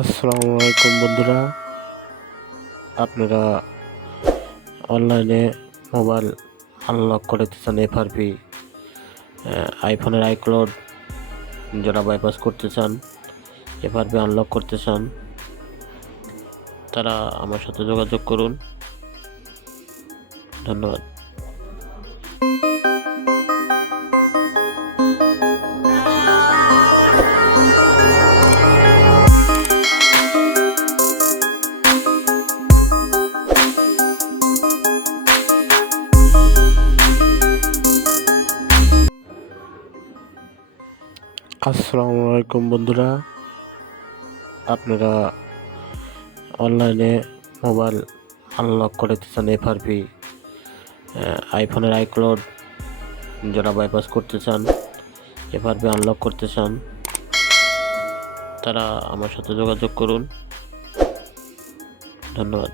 আসসালামু আলাইকুম বন্ধুরা, আপনারা অনলাইনে মোবাইল আনলক করতে চান। এফআরপি আইফোনের আইক্লাউড যারা বাইপাস করতে চান, এফআরপি আনলক করতে চান, তারা আমার সাথে যোগাযোগ করুন। ধন্যবাদ। আসসালামু আলাইকুম বন্ধুরা, আপনারা অনলাইনে মোবাইল আনলক করতে চান। এফআরপি আইফোনের আইক্লাউড যারা বাইপাস করতে চান, এফআরপি আনলক করতে চান, তারা আমার সাথে যোগাযোগ করুন। ধন্যবাদ।